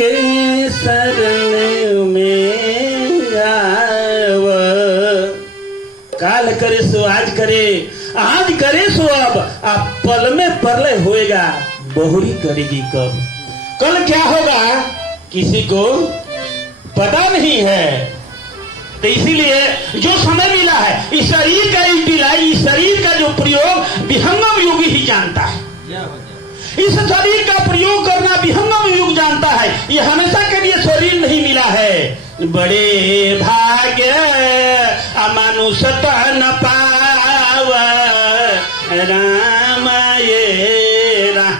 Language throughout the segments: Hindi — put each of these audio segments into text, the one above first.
के शरण में आव। काल करे सो आज करे, आज करे सो अब पल में प्रलय होएगा, बहुरी करेगी कब। कल क्या होगा किसी को पता नहीं है। तो इसीलिए जो समय मिला है, इस शरीर का इस शरीर का जो प्रयोग विहंगम युग ही जानता है। इस शरीर का प्रयोग करना विहंगम युग जानता है। ये हमेशा के लिए शरीर नहीं मिला है। बड़े भाग्य अमानुष तन पाव राम ये रा।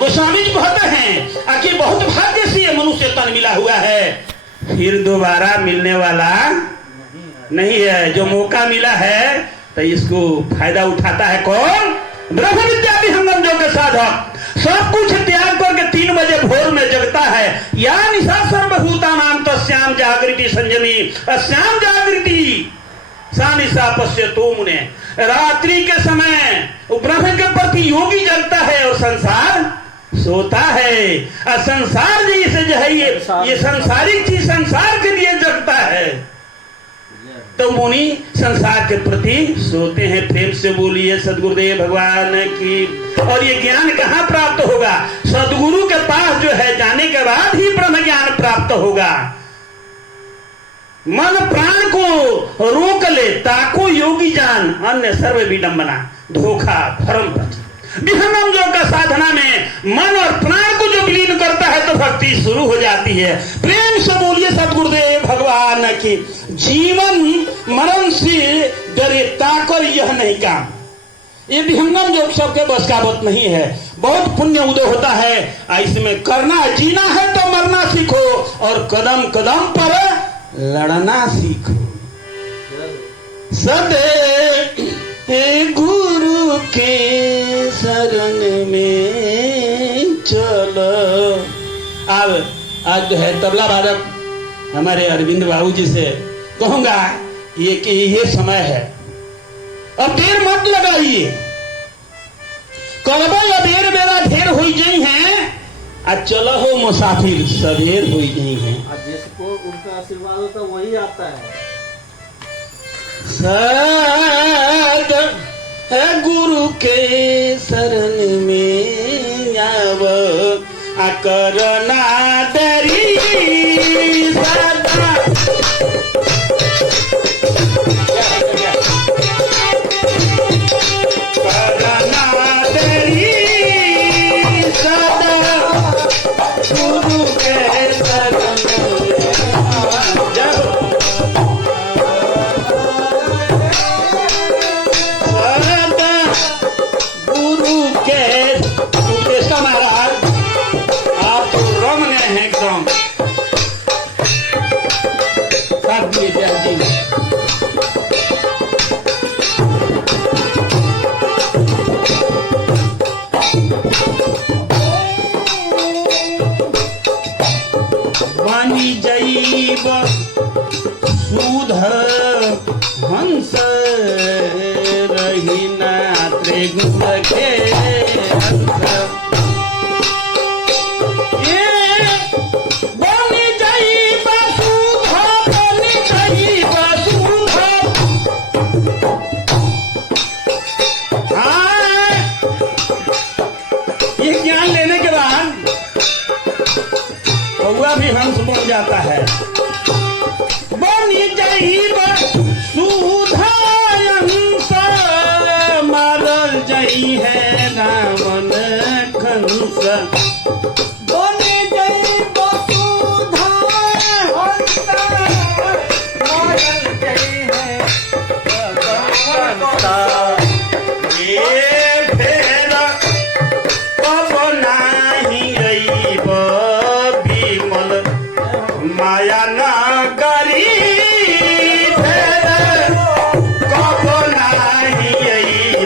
गोस्वामी जी कहते हैं आखिर बहुत भाग्य से ये मनुष्य तन मिला हुआ है, फिर दोबारा मिलने वाला नहीं है। जो मौका मिला है तो इसको फायदा उठाता है कौन? ब्रह्म विद्या विहंगम योग साधक। सब कुछ त्याग करके 3 बजे भोर में जगता है। या निशा सर्वभूता नाम तस्याम जागृति संयमी अस्याम जागृति सा निशा पश्यतो मुने। रात्रि के समय ब्रह्म के प्रति योगी जगता है और संसार सोता है। संसार जैसे जो है ये संसारिक चीज संसार के लिए जगता है, तो मुनि संसार के प्रति सोते हैं। प्रेम से बोलिए सदगुरुदेव भगवान की। और ये ज्ञान कहाँ प्राप्त होगा? सदगुरु के पास जो है जाने के बाद ही ब्रह्म ज्ञान प्राप्त होगा। मन प्राण को रोक ले ताको योगी जान, अन्य सर्व विडंबना धोखा धर्म पथ। विहंगम योग का साधना में मन और प्राण को जो विलीन करता है तो भक्ति शुरू हो जाती है। प्रेम से बोलिए सदगुरुदेव भगवान की। जीवन मरण से डरे ताकर यह नहीं काम। ये विहंगम योग सबके बस का बात नहीं है। बहुत पुण्य उदय होता है। इसमें करना जीना है तो मरना सीखो और कदम कदम पर लड़ना सीखो। सदैव गुरु के शरण में चलो। आज जो है तबला वादक हमारे अरविंद बाबू जी से कहूंगा ये समय है, अब देर मत लगाइए। करबो या देर बेला ढेर हो गई है। आज चलो हो मुसाफिर सवेर हो गई है। जिसको उनका आशीर्वाद होता वही आता है। सद है गुरु के शरण में आव करना दरी सदा। करना दरी सदा गुरु के शरण में। जब महाराज आप तो रंग में हैं एकदम। साथ दिए जी बनी जैब सुध हंस रही ना त्रिगुण के हंस। भी हंस बन जाता है। बनी जईब सुधा हंस मारल जई है रावण कंस। बनी जईब सुधा हंस मारल जई है रावण कंस। ये फेर कब नाही रईब माया नगरी कब नहीं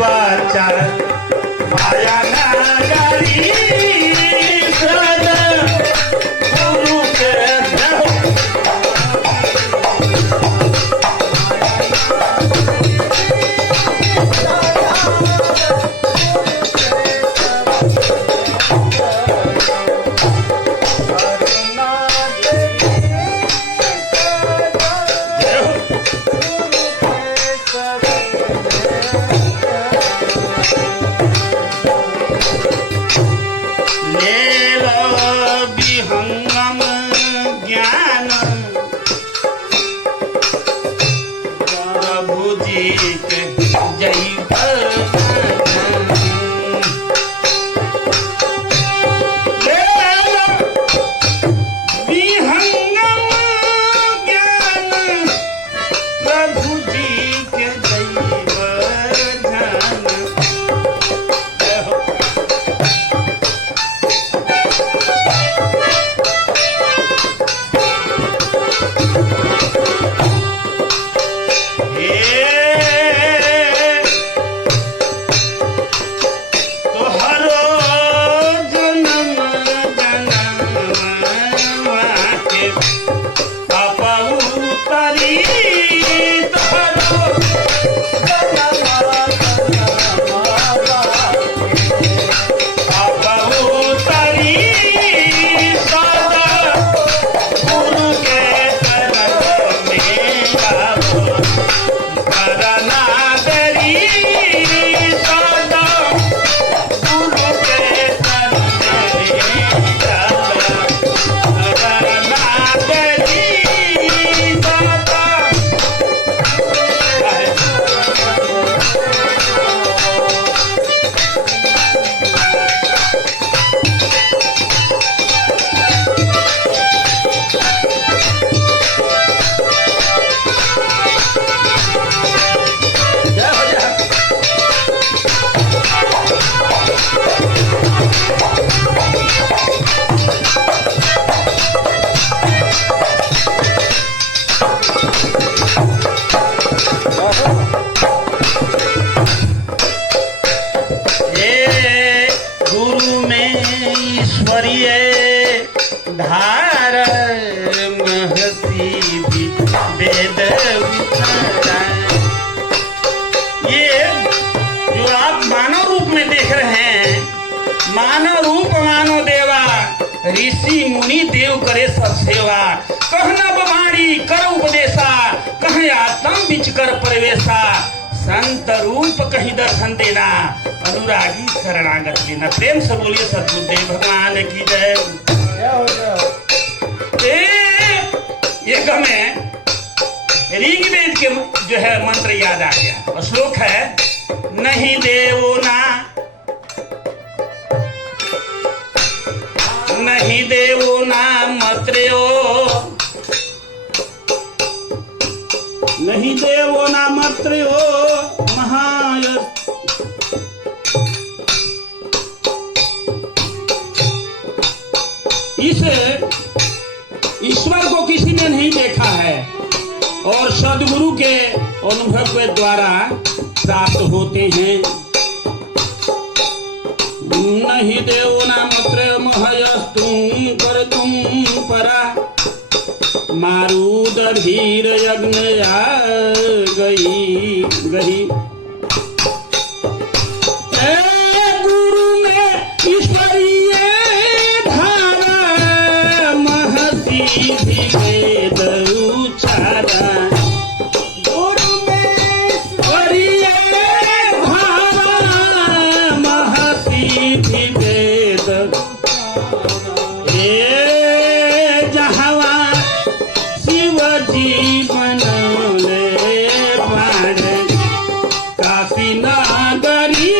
बच्चा माया नगरी। ये धार महसी भी वेद विचारा। ये जो आप मानव रूप में देख रहे हैं, मानव रूप मानो देवा, ऋषि मुनि देव करे सब सेवा। कहना बवाणी कर उपदेशा, कहे आत्म बिच कर प्रवेशा। संत रूप कहीं दर्शन देना, अनुरागी शरणागत लेना। प्रेम से बोलिए सतगुरुदेव भगवान की जय। ये हमें ऋग्वेद के जो है मंत्र याद आ गया। और श्लोक है, नहीं देवो ना, नहीं देवो ना मत्र्यो, नहीं देवो ना मत्र्यो महाय। इसे ईश्वर को किसी ने नहीं देखा है और सदगुरु के अनुभव के द्वारा प्राप्त होते हैं। नहीं देवो ना मत्र्यो महयस्तुम कर तुम परा, मारूद धीर यज्ञ गई गई। गुरु में ईश्वरीय धारा, महसी भी वेद उचारा। गुरु में ईश्वरीय धारा, महसी भी वेद। जहाँ जीवन ले बाण, काशी नागरी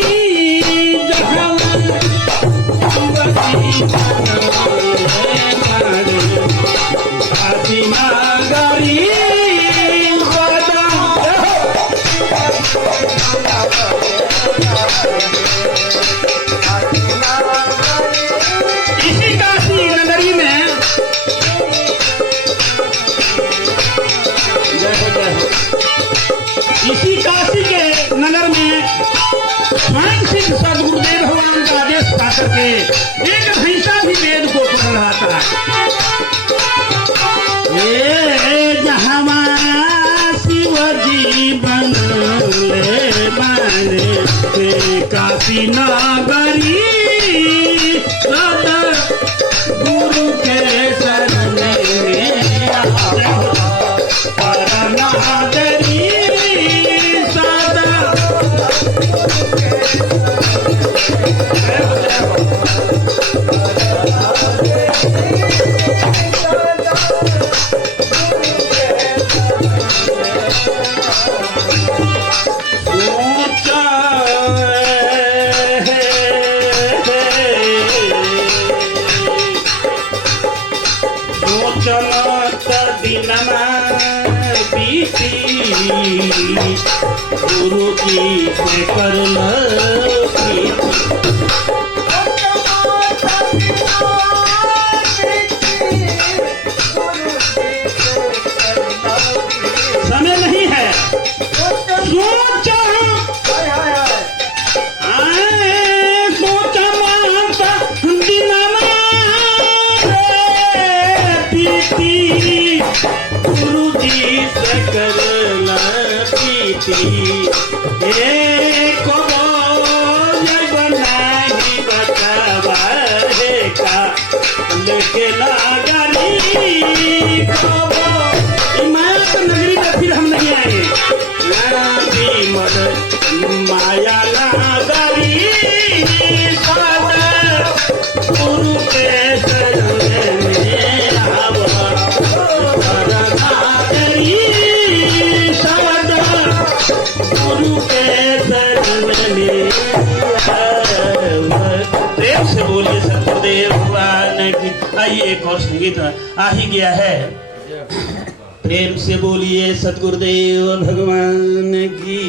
जहाँ जीवन ले बाण, काशी नागरी। इसी काशी नगरी में इसी काशी के नगर में स्वयं सिद्ध सदगुरुदेव भगवान का आदेश पा करके एक भैंसा भी वेद को पढ़ रहा था। ये जहाँ शिव जीवन ले बाने, काशी नगरी गुरु के शरण में परनादरी सदा। गुरु की कर समय नहीं है। सोचा सोचा माता पीती, गुरु जी से करना पीती। लेके नागरी माया तो नगरी में फिर हम नहीं आए। माया नागरी गुरु के शरण में आवा, गुरु के शरण में। प्रेम से बोलिए सतगुरुदेव भगवान की। आइए एक और संगीत आ ही गया है। प्रेम से बोलिए सतगुरुदेव भगवान की।